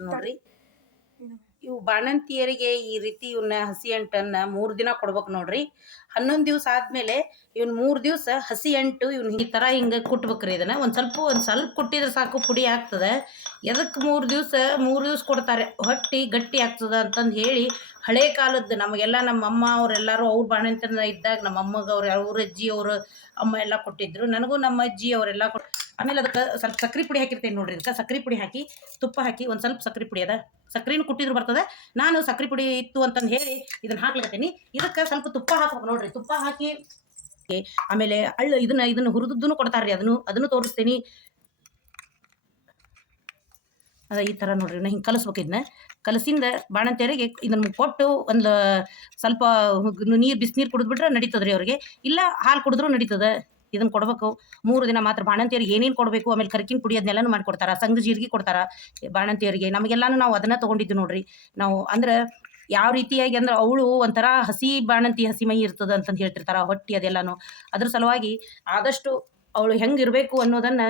ತೋರಿಸ್ತೀನಿ ನೋಡ್ರಿ. ಇವು ಬಾಣಂತಿಯರಿಗೆ ಈ ರೀತಿ ಇವನ್ನ ಹಸಿ ಅಂಟನ್ನ 3 ದಿನ ಕೊಡ್ಬೇಕು ನೋಡ್ರಿ. 11 ದಿವಸ ಆದ್ಮೇಲೆ ಇವ್ನ 3 ದಿವಸ ಹಸಿ ಅಂಟು ಇವ್ನ ಈ ತರ ಹಿಂಗ ಕುಟ್ಬೇಕ್ರಿ. ಇದನ್ನ ಒಂದ್ ಸ್ವಲ್ಪ ಕುಟ್ಟಿದ್ರೆ ಸಾಕು ಪುಡಿ ಆಗ್ತದೆ. ಎದಕ್ 3 ದಿವಸ ಕೊಡ್ತಾರೆ, ಹೊಟ್ಟಿ ಗಟ್ಟಿ ಆಗ್ತದ ಅಂತಂದು ಹೇಳಿ ಹಳೆ ಕಾಲದ್ದು ನಮಗೆಲ್ಲ ನಮ್ಮ ಅಮ್ಮ ಅವರೆಲ್ಲರೂ ಅವ್ರ ಬಾಣಂತನ ಇದ್ದಾಗ ನಮ್ಮ ಅಮ್ಮಗ ಅವ್ರ ಅಜ್ಜಿ ಅವ್ರ ಅಮ್ಮ ಎಲ್ಲ ಕೊಟ್ಟಿದ್ರು. ನನಗೂ ನಮ್ಮ ಅಜ್ಜಿ ಅವರೆಲ್ಲ ಆಮೇಲೆ ಅದಕ್ಕೆ ಸ್ವಲ್ಪ ಸಕ್ರೆ ಪುಡಿ ಹಾಕಿರ್ತೇನೆ ನೋಡ್ರಿ. ಇದಕ್ಕೆ ಸಕ್ರೆ ಪುಡಿ ಹಾಕಿ ತುಪ್ಪ ಹಾಕಿ ಒಂದ್ ಸ್ವಲ್ಪ ಸಕ್ರೆ ಪುಡಿ ಅದ, ಸಕ್ರೆನೂ ಕುಟ್ಟಿದ್ರು ಬರ್ತದೆ. ನಾನು ಸಕ್ರೆ ಪುಡಿ ಇತ್ತು ಅಂತಂದು ಹೇಳಿ ಇದನ್ನ ಹಾಕ್ಲತ್ತೀನಿ. ಇದಕ್ಕೆ ಸ್ವಲ್ಪ ತುಪ್ಪ ಹಾಕ್ಬೇಕು ನೋಡ್ರಿ. ತುಪ್ಪ ಹಾಕಿ ಆಮೇಲೆ ಇದನ್ನ ಹುರಿದದ್ದನ್ನು ಕೊಡ್ತಾರ್ರಿ. ಅದನ್ನು ತೋರಿಸ್ತೀನಿ. ಈ ಥರ ನೋಡ್ರಿ ಹಿಂಗೆ ಕಲಿಸ್ಬೇಕು. ಇದನ್ನ ಕಲಸಿಂದ ಬಾಣಂತಿಯರಿಗೆ ಇದನ್ನು ಕೊಟ್ಟು ಒಂದು ಸ್ವಲ್ಪ ಬಿಸಿನೀರು ಕುಡಿದ್ಬಿಟ್ರೆ ನಡೀತದ್ರಿ ಅವ್ರಿಗೆ. ಇಲ್ಲ ಹಾಲು ಕುಡಿದ್ರೂ ನಡೀತದೆ. ಇದನ್ನು ಕೊಡ್ಬೇಕು 3 ದಿನ ಮಾತ್ರ. ಬಾಣಂತಿಯರಿಗೆ ಏನೇನು ಕೊಡಬೇಕು, ಆಮೇಲೆ ಕರ್ಕಿನ ಪುಡಿ ಅದನ್ನೆಲ್ಲನೂ ಮಾಡಿಕೊಡ್ತಾರೆ. ಸಂಘ ಜೀರಿಗೆ ಕೊಡ್ತಾರೆ ಬಾಣಂತಿಯರಿಗೆ. ನಮಗೆಲ್ಲಾನು ನಾವು ಅದನ್ನ ತೊಗೊಂಡಿದ್ದು ನೋಡ್ರಿ. ನಾವು ಅಂದ್ರೆ ಯಾವ ರೀತಿಯಾಗಿ ಅಂದ್ರೆ ಅವಳು ಒಂಥರ ಹಸಿ ಮೈ ಇರ್ತದೆ ಅಂತಂದು ಹೇಳ್ತಿರ್ತಾರೆ, ಹೊಟ್ಟಿ ಅದೆಲ್ಲಾನು. ಅದ್ರ ಸಲುವಾಗಿ ಆದಷ್ಟು ಅವಳು ಹೆಂಗಿರಬೇಕು ಅನ್ನೋದನ್ನು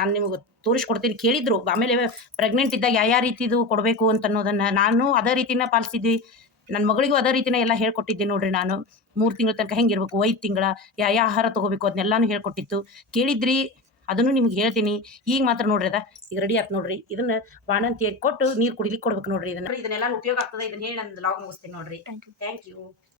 ನಾನು ನಿಮಗೆ ತೋರಿಸ್ಕೊಡ್ತೀನಿ. ಕೇಳಿದ್ರು ಆಮೇಲೆ ಪ್ರೆಗ್ನೆಂಟ್ ಇದ್ದಾಗ ಯಾವ ರೀತಿದು ಕೊಡಬೇಕು ಅಂತ ಅನ್ನೋದನ್ನು ನಾನು ಅದೇ ರೀತಿನ ಪಾಲಿಸಿದ್ವಿ. ನನ್ನ ಮಗಳಿಗೂ ಅದೇ ರೀತಿನ ಎಲ್ಲ ಹೇಳ್ಕೊಟ್ಟಿದ್ದೆ ನೋಡ್ರಿ. ನಾನು 3 ತಿಂಗಳ ತನಕ ಹೆಂಗಿರ್ಬೇಕು, 5 ತಿಂಗಳ ಯಾವ ಆಹಾರ ತೊಗೋಬೇಕು ಅದನ್ನೆಲ್ಲಾನು ಹೇಳ್ಕೊಟ್ಟಿತ್ತು. ಕೇಳಿದ್ರಿ, ಅದನ್ನು ನಿಮ್ಗೆ ಹೇಳ್ತೀನಿ. ಈಗ ಮಾತ್ರ ನೋಡ್ರಿ ಈಗ ರೆಡಿ ಆಯ್ತು ನೋಡ್ರಿ. ಇದನ್ನ ಬಾಣಂತಿಯರಿಗೆ ಕೊಟ್ಟು ನೀರು ಕುಡಿಲಿಕ್ಕೆ ಕೊಡ್ಬೇಕು ನೋಡ್ರಿ. ಇದನ್ನೆಲ್ಲ ಉಪಯೋಗ ಆಗ್ತದೆ. ಇದನ್ನ ಹೇಳಿ ನನ್ನ ಲಾಗ್ ಮುಗಿಸ್ತೀನಿ ನೋಡ್ರಿ. Thank you.